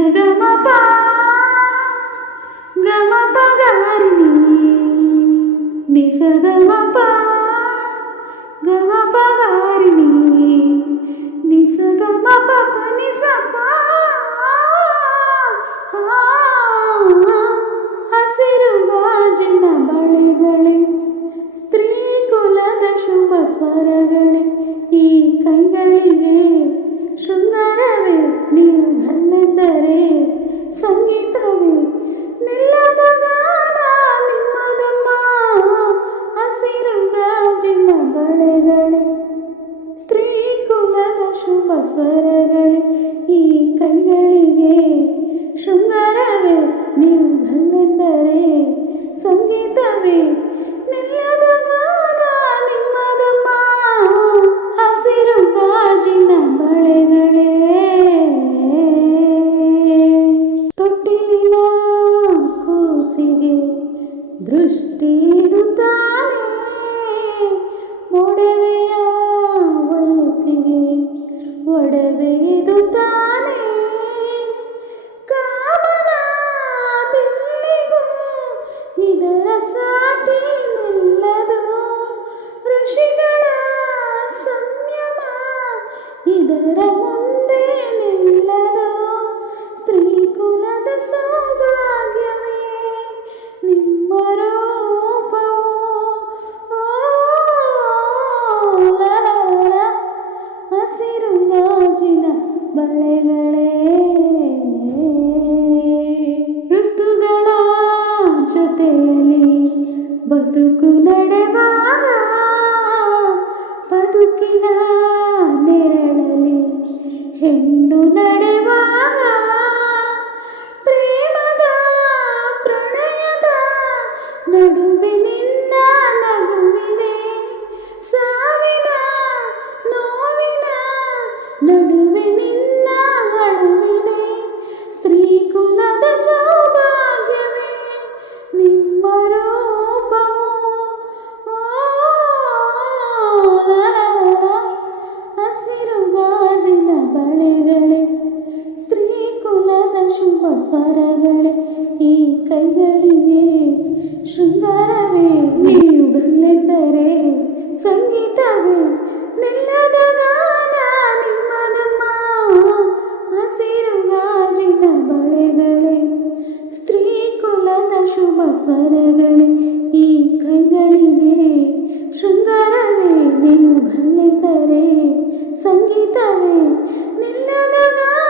ನಿಸಗಮಪ ಗಮಪ ಗಾರಿಣಿ ನಿಸಗಮಪ ಗಮಪ ಗಾರಿಣಿ ನಿಸಗಮಪ ನಿಸಪ ಹಸಿರು ಗಾಜಿನ ಬಳೆಗಳೇ ಸ್ತ್ರೀ ಕುಲದ ಶುಭ ಸ್ವರಗಳೇ ಈ ಕೈಗಳಿಗೆ ಶೃಂಗಾರವೇ ನೀವು ಗಲ್ಲೆಂದರೆ ಸಂಗೀತವೇ ನಿಲ್ಲದ ಗಾನ ನಿಮ್ಮದಮ್ಮ ಹಸಿರು ಗಾಜಿನ ಬಳೆಗಳೇ ಸ್ತ್ರೀ ಕುಲದ ಶುಭ ಸ್ವರಗಳೇ ಈ ಕೈಗಳಿಗೆ ಶೃಂಗಾರವೇ ನೀವು ಗಲ್ಲೆಂದರೆ ಸಂಗೀತವೇ ನಿಲ್ಲದ ಗಾನ ನಿಮ್ಮದಮ್ಮ ಹಸಿರು ಗಾಜಿನ ಬಳೆಗಳೇ ತೊಟ್ಟಿಲಿನ ಕೂಸಿಗೆ ದೃಷ್ಟಿದು ತಾನೇ ಮೊಡವೆಯ ವಯಸ್ಸಿಗೆ ಒಡವೆದು ತಾನೇ ಕಾಮನ ಬಿಲ್ಲಿಗೂ ಇದರ ಸಾಟಿ ನಿಲ್ಲದು ಋಷಿಗಳ ಸಂಯಮ ಇದರ ಮುಂದೆ ನಿಲ್ಲದು ಸ್ತ್ರೀ ಕುಲದ ಸೌಭಾಗ್ಯವೇ ನಿಮ್ಮ ರೂಪವು ಹಸಿರು ಗಾಜಿನ ಬಳೆಗಳೇ ಋತುಗಳ ಜೊತೆಯಲ್ಲಿ ಬದುಕು ನಡೆವಾಗ ಬದುಕಿನ ನೆರಳಲಿ ಹೆಣ್ಣು ನಡೆವಾಗ ಪ್ರೇಮದ ಪ್ರಣಯದ ನಡುವೆ ನಿನ್ನ ನಗುವಿದೆ ಸಾವಿನ ನೋವಿನ ನಡುವೆ ನಿನ್ನ ಅಳುವಿದೆ ಸ್ತ್ರೀ ಕುಲದ ಸೌಭಾಗ್ಯವೇ ನಿಮ್ಮ ರೂಪವು ಹಸಿರು ಗಾಜಿನ ಬಳೆಗಳೇ ಸ್ತ್ರೀ ಕುಲದ ಶುಭ ಸ್ವರಗಳೇ ಈ ಕೈಗಳಿಗೆ ಶೃಂಗಾರವೇ ನೀವು ಗಲ್ಲೆಂದರೆ ಸಂಗೀತವೇ ನಿಲ್ಲದ ಗಾನ ನಿಮ್ಮದಮ್ಮ ಹಸಿರು ಗಾಜಿನ ಬಳೆಗಳೇ ಸ್ತ್ರೀ ಕುಲದ ಶುಭ ಸ್ವರಗಳೇ ಈ ಕೈಗಳಿಗೆ ಶೃಂಗಾರವೇ ನೀವು ಗಲ್ಲೆಂದರೆ ಸಂಗೀತವೇ ನಿಲ್ಲದ ಗಾನ